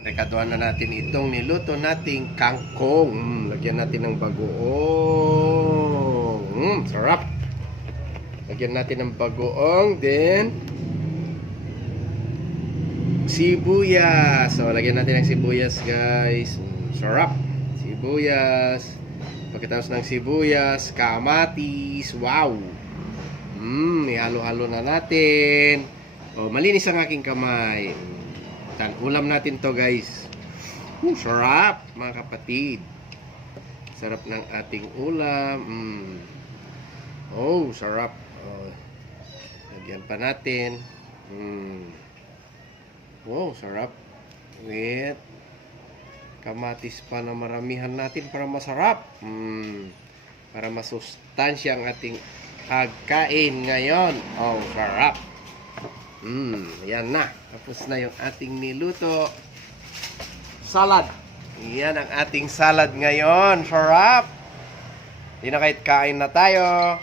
Rekaduhan na natin itong niluto nating kangkong. Lagyan natin ng bagoong. Sarap. Lagyan natin ng bagoong. Then, sibuyas. So, lagyan natin ng sibuyas, guys. Sarap. Sibuyas. Pagkatapos ng sibuyas, kamatis. Wow. Ihalo-halo na natin. Oh, malinis ang aking kamay. Ulam natin to, guys. Sarap, mga kapatid. Sarap ng ating ulam. Oh, sarap. Oh, lagyan pa natin. Wow, sarap. With kamatis pa na maramihan natin para masarap. Para masustansya ang ating pagkain ngayon. Oh, sarap. Yan na. Tapos na yung ating niluto. Salad. Yan ang ating salad ngayon. Sarap. Di na kahit kain na tayo.